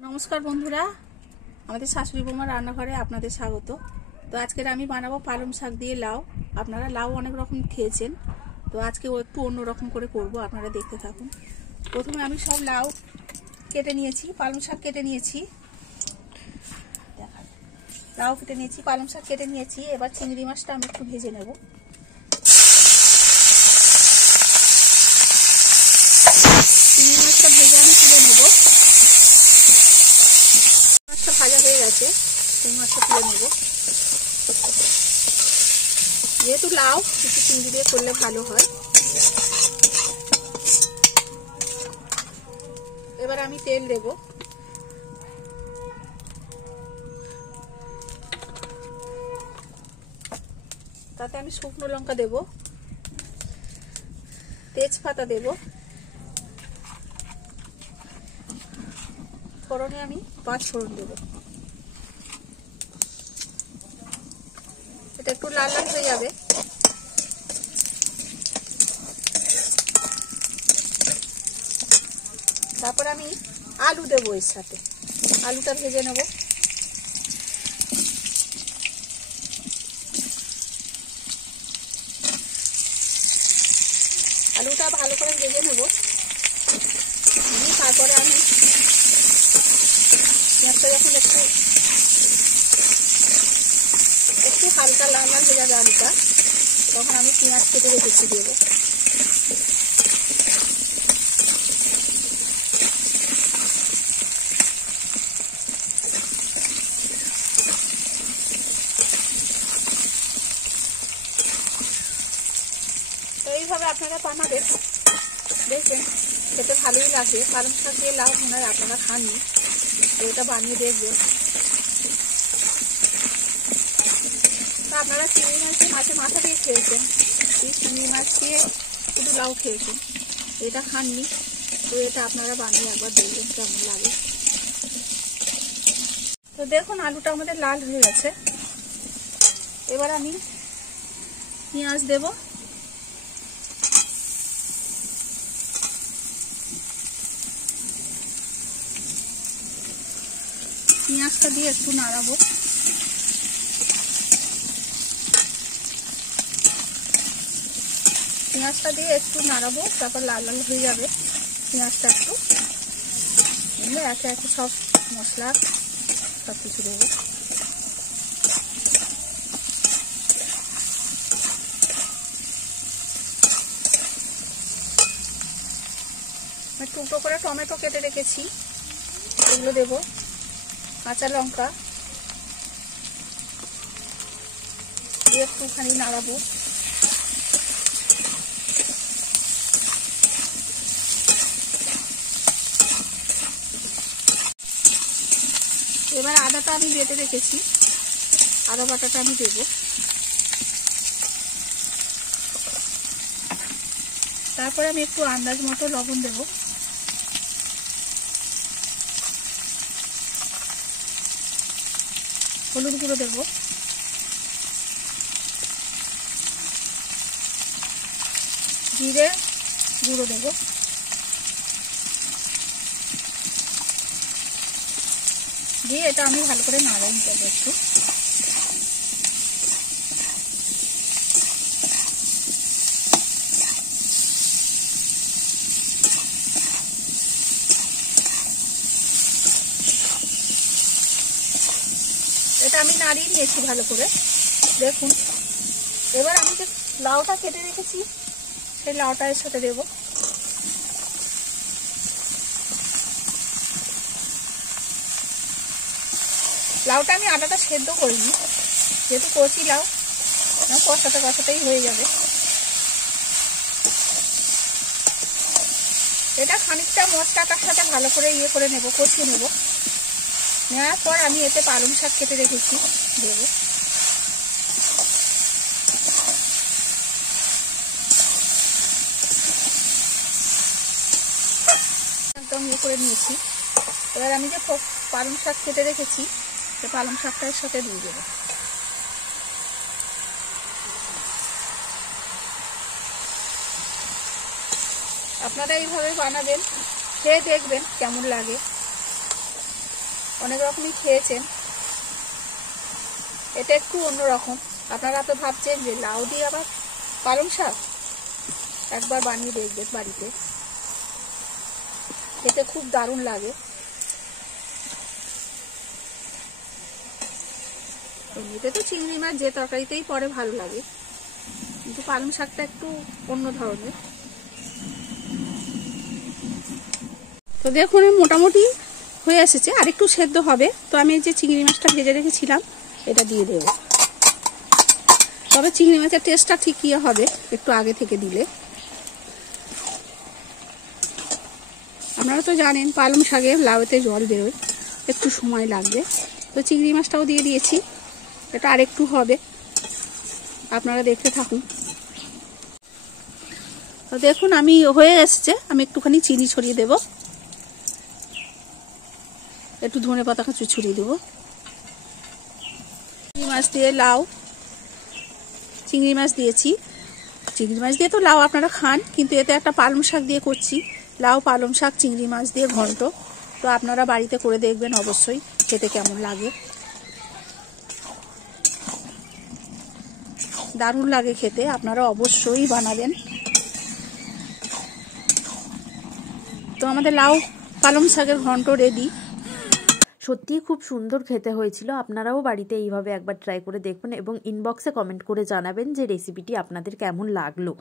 নমস্কার বন্ধুরা, আমাদের শাশুড়ি বৌমার রান্নাঘরে আপনাদের স্বাগত। তো আজকের আমি বানাবো পালং শাক দিয়ে লাউ। আপনারা লাউ অনেক রকম খেয়েছেন, তো আজকে একটু অন্য রকম করে করব, আপনারা দেখতে থাকুন। প্রথমে আমি সব লাউ কেটে নিয়েছি, পালং শাক কেটে নিয়েছি, লাউ কেটে নিয়েছি, পালং শাক কেটে নিয়েছি। এবার চিংড়ি মাছটা আমি একটু ভেজে নেব। চিংড়ি মাছটা ভেজে আমি তুলে নেব। মাছটা ভাজা হয়ে গেছে, চিংড়ি মাছটা তুলে নেব। যেহেতু লাউ একটু চিংড়ি দিয়ে করলে ভালো হয়। এবার আমি তেল দেব। তাতে আমি শুকনো লঙ্কা দেব, তেজপাতা দেব, ফোড়নে আমি 5 ফোড়ন দেব। এটা একটু লাল লাল হয়ে যাবে। তারপর আমি আলু দেবো, এর সাথে আলুটা ভেজে নেব। আলুটা ভালো করে ভেজে নেব, তারপরে আমি পেঁয়াজটা যখন একটু হালকা লাল লাল হয়ে যাবে আলুটা, তখন আমি পেঁয়াজ কেটে রেখেছি দেবো। তো এইভাবে আপনারা বানাবেন, দেখবেন খেতে ভালোই লাগে। পালং শাক দিয়ে লাউ মনে হয় আপনারা খাননি, তো এটা বানিয়ে দেখবেন। তো আপনারা চিংড়ি মাছের মাথা দিয়ে খেয়েছেন, চিংড়ি মাছ দিয়ে শুধু লাউ খেয়েছেন, এটা খাননি, তো এটা আপনারা বানিয়ে একবার দেখবেন কেমন লাগে। তো দেখুন আলুটা আমাদের লাল হয়ে গেছে। এবার আমি পেঁয়াজ দেব। পেঁয়াজটা দিয়ে একটু নাড়াবো। পেঁয়াজটা দিয়ে একটু নাড়াবো, তারপর লাল লাল হয়ে যাবে পেঁয়াজটা। একটু একে একে সব মশলা সব কিছু দেবো। টুকরো করে টমেটো কেটে রেখেছি, এগুলো দেবো। কাঁচা লঙ্কা দিয়ে একটুখানি নাড়াবো। এবার আদাটা আমি বেটে রেখেছি, আদা বাটাটা আমি দেবো। তারপরে আমি একটু আন্দাজ মতো লবণ দেব। হলুদ গুঁড়ো দেব, জিরে গুঁড়ো দেব, দিয়ে এটা আমি ভালো করে নাড়িয়ে দেব একটু। এটা আমি নাড়িয়ে নিয়েছি ভালো করে, দেখুন। এবার আমি যে লাউটা কেটে রেখেছি, সেই লাউটা এর সাথে দেব। লাউটা আমি আটাটা সেদ্ধ করিনি, যেহেতু কচি লাউ, কষাতে কষাতেই হয়ে যাবে। এটা খানিকটা মশলাটার সাথে ভালো করে করে নেব, কষিয়ে নেব। নেওয়ার পর আমি এতে পালং শাক কেটে রেখেছি দেব। একদম করে নিয়েছি। এবার আমি যে পালং শাক কেটে রেখেছি, সে পালং শাকটা এর সাথে দিয়ে দেবো। আপনারা এইভাবে বানাবেন, খেয়ে দেখবেন কেমন লাগে। অনেক রকমই খেয়েছেন, এটা একটু অন্যরকম। আপনারা তো ভাবছেন যে লাউ দিয়ে আবার পালং শাক, একবার বানিয়ে দেখবেন বাড়িতে, খেতে খুব দারুণ লাগে। এমনিতে তো চিংড়ি মাছ যে তরকারিতেই পরে ভালো লাগে, কিন্তু পালং শাকটা একটু অন্য ধরনের। তো দেখুন মোটামুটি হয়ে এসেছে, আর একটু সেদ্ধ হবে। তো আমি যে চিংড়ি মাছটা ভেজে রেখেছিলাম এটা দিয়ে দেবো। তবে চিংড়ি মাছের টেস্টটা ঠিকই হবে একটু আগে থেকে দিলে। আপনারা তো জানেন পালং শাকে লাউতে জল বেরোয়, একটু সময় লাগবে। তো চিংড়ি মাছটাও দিয়ে দিয়েছি, এটা আর একটু হবে, আপনারা দেখতে থাকুন। তো দেখুন আমি হয়ে এসেছে, আমি একটুখানি চিনি ছড়িয়ে দেব, একটু ধনে পাতা কুচি ছড়িয়ে দেবো। চিংড়ি মাছ দিয়ে লাউ, চিংড়ি মাছ দিয়েছি। চিংড়ি মাছ দিয়ে তো লাউ আপনারা খান, কিন্তু এতে একটা পালং শাক দিয়ে করছি, লাউ পালং শাক চিংড়ি মাছ দিয়ে ঘন্ট। তো আপনারা বাড়িতে করে দেখবেন অবশ্যই, খেতে কেমন লাগে। দারুণ লাগে খেতে, আপনারা অবশ্যই বানাবেন। তো আমাদের লাউ পালং শাকের ঘন্ট রেডি। সত্যিই খুব সুন্দর খেতে হয়েছিল। আপনারাও বাড়িতে এইভাবে একবার ট্রাই করে দেখবেন এবং ইনবক্সে কমেন্ট করে জানাবেন যে রেসিপিটি আপনাদের কেমন লাগলো।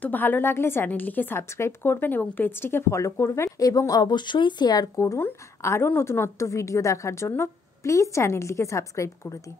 তো ভালো লাগলে চ্যানেলটিকে সাবস্ক্রাইব করবেন এবং পেজটিকে ফলো করবেন এবং অবশ্যই শেয়ার করুন। আরও নতুনত্ব ভিডিও দেখার জন্য প্লিজ চ্যানেলটিকে সাবস্ক্রাইব করে দিন।